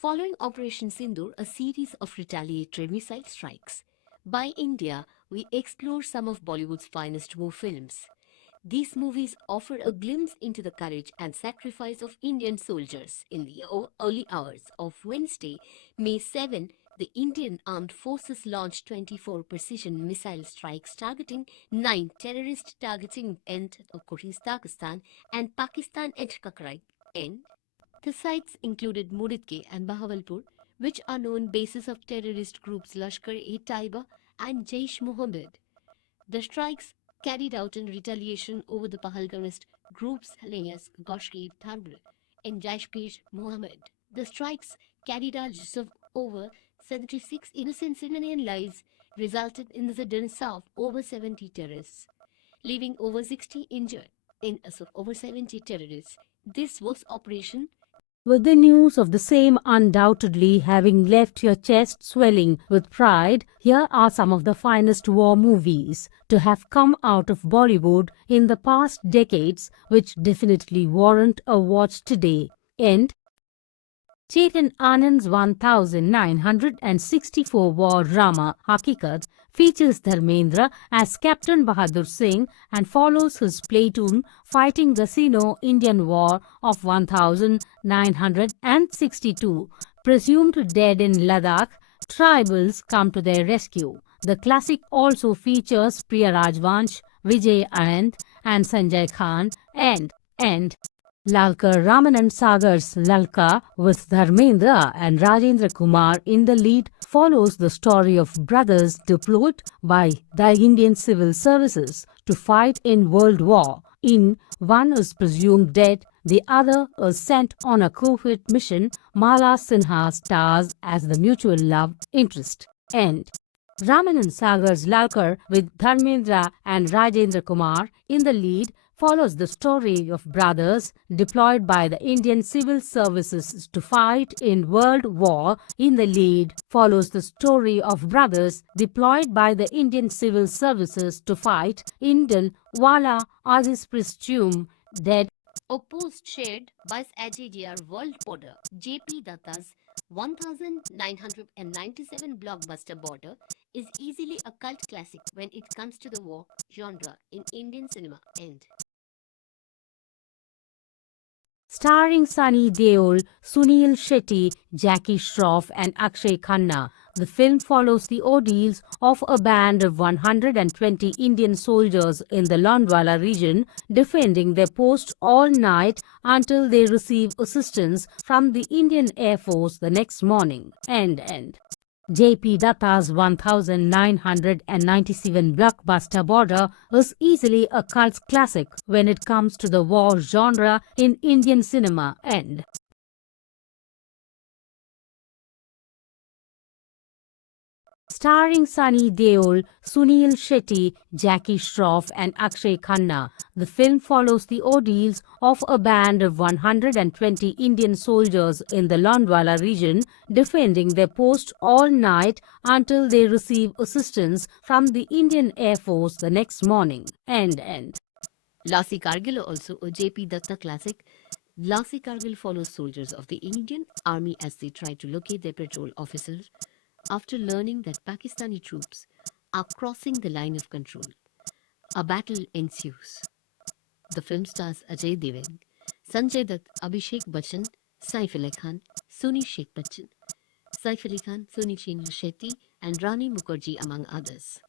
Following Operation Sindoor, a series of retaliatory missile strikes by India, we explore some of Bollywood's finest war films. These movies offer a glimpse into the courage and sacrifice of Indian soldiers. In the early hours of Wednesday, May 7, the Indian Armed Forces launched 24 precision missile strikes targeting 9 terrorist targeting end of Pakistan and Pakistan at Kakrai end. The sites included Muditke and Bahawalpur, which are known bases of terrorist groups Lashkar-e-Taiba and Jaish-Mohammed. The strikes carried out in retaliation over the Pahalgamist groups alias Goshki-Thabr and Jaish-Mohammed. The strikes carried out of over 76 innocent civilian lives resulted in the deaths of over 70 terrorists, leaving over 60 injured in over 70 terrorists. This was Operation. With the news of the same undoubtedly having left your chest swelling with pride, here are some of the finest war movies to have come out of Bollywood in the past decades which definitely warrant a watch today. And Chetan Anand's 1964 war drama Hakikat features Dharmendra as Captain Bahadur Singh and follows his platoon fighting the Sino-Indian War of 1962. Presumed dead in Ladakh, tribals come to their rescue. The classic also features Priya Rajvansh, Vijay Anand and Sanjay Khan and Lalkar Ramanand Sagar's Lalka with Dharmendra and Rajendra Kumar in the lead follows the story of brothers deployed by the Indian Civil Services to fight in World War. One is presumed dead, the other is sent on a covert mission. Mala Sinha stars as the mutual love interest. And Ramanand Sagar's Lalkar with Dharmendra and Rajendra Kumar in the lead follows the story of brothers deployed by the Indian Civil Services to fight in World War. In the lead follows the story of brothers deployed by the Indian Civil Services to fight in Wala Aziz presumed dead. Opposed shared by AJDR World Border, J.P. Datta's 1997 blockbuster Border is easily a cult classic when it comes to the war genre in Indian cinema. End. Starring Sunny Deol, Sunil Shetty, Jackie Shroff and Akshay Khanna, the film follows the ordeals of a band of 120 Indian soldiers in the Londwala region defending their post all night until they receive assistance from the Indian Air Force the next morning. End. J.P. Datta's 1997 blockbuster Border is easily a cult classic when it comes to the war genre in Indian cinema. End. Starring Sunny Deol, Sunil Shetty, Jackie Shroff and Akshay Khanna, the film follows the ordeals of a band of 120 Indian soldiers in the Londwala region defending their post all night until they receive assistance from the Indian Air Force the next morning. End. Lasi Kargil, also a J.P. Datta classic. Lasi Kargil follows soldiers of the Indian Army as they try to locate their patrol officers after learning that Pakistani troops are crossing the line of control. A battle ensues. The film stars Ajay Devgan, Sanjay Dutt, Abhishek Bachchan, Saif Ali Khan, Suni Sheikh Bachchan, Saif Ali Khan, Suni Shetty and Rani Mukherjee among others.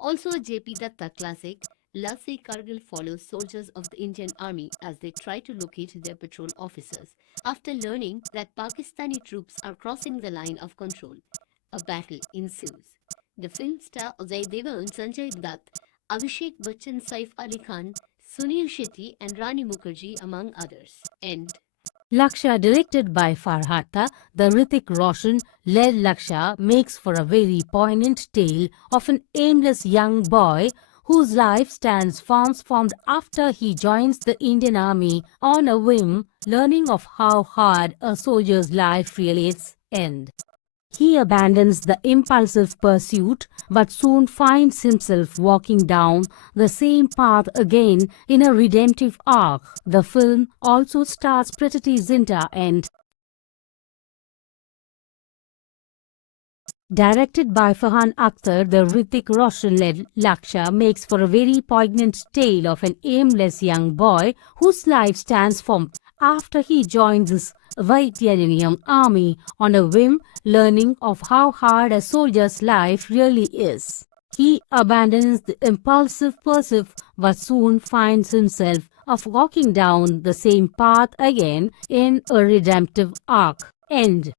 Also a J.P. Datta classic, Lasi Kargil follows soldiers of the Indian Army as they try to locate their patrol officers after learning that Pakistani troops are crossing the line of control. A battle ensues. The film stars Ajay Devgan, Sanjay Dutt, Abhishek Bachchan, Saif Ali Khan, Sunil Shetty and Rani Mukherjee among others. End. Laksha, directed by Farhata, the Hrithik Roshan-led Laksha makes for a very poignant tale of an aimless young boy whose life stands transformed after he joins the Indian Army on a whim, learning of how hard a soldier's life really is. End. He abandons the impulsive pursuit but soon finds himself walking down the same path again in a redemptive arc. The film also stars Preeti Zinta and Directed by Farhan Akhtar, the Hrithik Roshan-led Lakshya makes for a very poignant tale of an aimless young boy whose life transforms after he joins his Vaidyanayam army on a whim, learning of how hard a soldier's life really is. He abandons the impulsive pursuit but soon finds himself of walking down the same path again in a redemptive arc. End.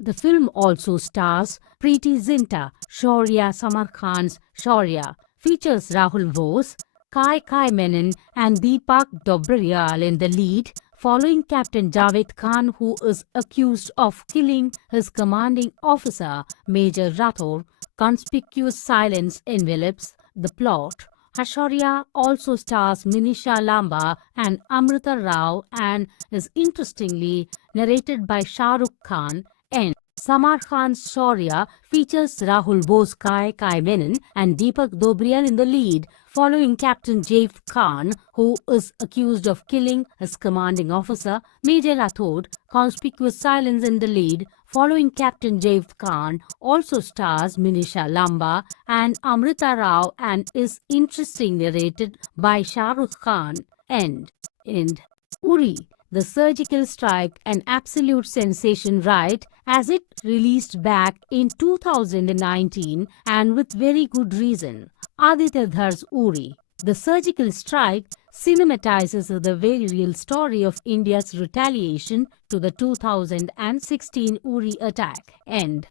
The film also stars Preeti Zinta, Shaurya Samar Khan's Shaurya, features Rahul Bose, Kai Menon and Deepak Dobriyal in the lead, following Captain Javed Khan, who is accused of killing his commanding officer, Major Rathore. Conspicuous silence envelops the plot. Shaurya also stars Minisha Lamba and Amrita Rao and is interestingly narrated by Shah Rukh Khan. And Samar Khan's Shaurya features Rahul Bose, Kai Menon and Deepak Dobriyal in the lead, following Captain Javed Khan, who is accused of killing his commanding officer, Major Rathod. Conspicuous silence in the lead, following Captain Javed Khan, also stars Minisha Lamba and Amrita Rao and is interestingly narrated by Shah Rukh Khan. And Uri, the surgical strike, an absolute sensation right as it released back in 2019 and with very good reason. Aditya Dhar's Uri, the surgical strike, cinematizes the very real story of India's retaliation to the 2016 Uri attack. End.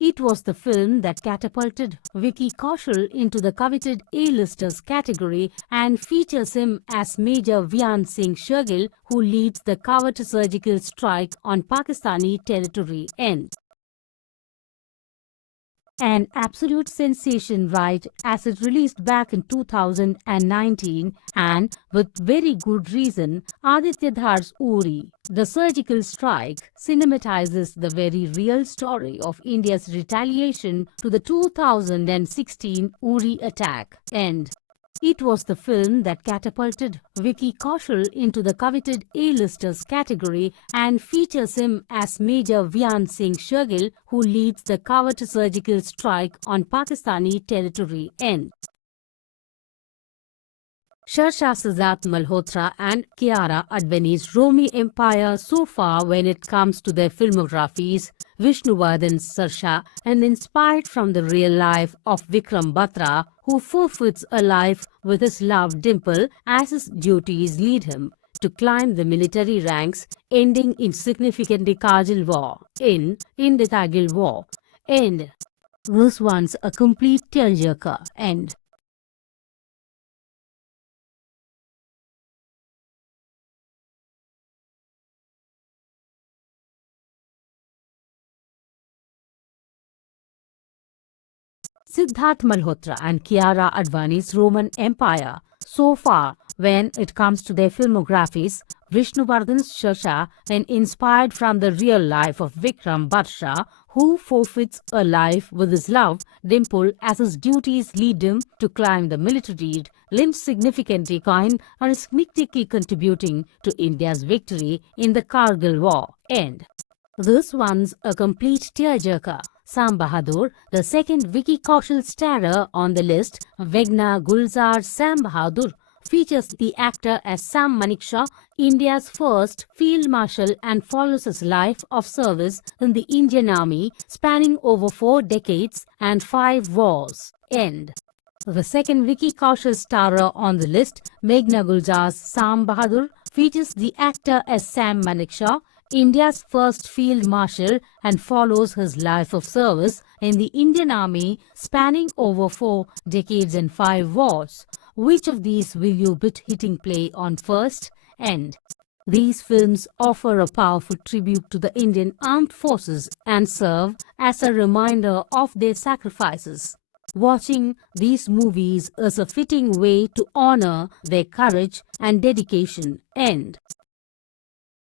It was the film that catapulted Vicky Kaushal into the coveted A-listers category and features him as Major Vyan Singh Shergill, who leads the covert surgical strike on Pakistani territory. End. An absolute sensation right as it released back in 2019 and with very good reason. Aditya Dhar's Uri, the surgical strike, cinematizes the very real story of India's retaliation to the 2016 Uri attack. End. It was the film that catapulted Vicky Kaushal into the coveted A-listers category and features him as Major Vyan Singh Shergill, who leads the covert surgical strike on Pakistani territory. End. Shersha Siddharth Malhotra and Kiara Advani's Romy Empire so far when it comes to their filmographies. Vishnuvardhan's Shersha, and inspired from the real life of Vikram Batra, who forfeits a life with his love Dimple as his duties lead him to climb the military ranks, ending in significantly Kargil War, in the Kargil War. End. This one's a complete tearjerker. End. Siddharth Malhotra and Kiara Advani's Roman Empire. So far, when it comes to their filmographies, Vishnuvardhan's Shersha, and inspired from the real life of Vikram Batra, who forfeits a life with his love, Dimple, as his duties lead him to climb the military, limps significantly kind and is significantly contributing to India's victory in the Kargil War. End. This one's a complete tearjerker. Sam Bahadur, the second Vicky Kaushal starrer on the list, Meghna Gulzar's Sam Bahadur, features the actor as Sam Manekshaw, India's first Field Marshal, and follows his life of service in the Indian Army, spanning over 4 decades and 5 wars. End. The second Vicky Kaushal starrer on the list, Meghna Gulzar's Sam Bahadur, features the actor as Sam Manekshaw, India's first Field Marshal, and follows his life of service in the Indian Army, spanning over 4 decades and 5 wars. Which of these will you be hitting play on first? End. These films offer a powerful tribute to the Indian Armed Forces and serve as a reminder of their sacrifices. Watching these movies is a fitting way to honor their courage and dedication. End.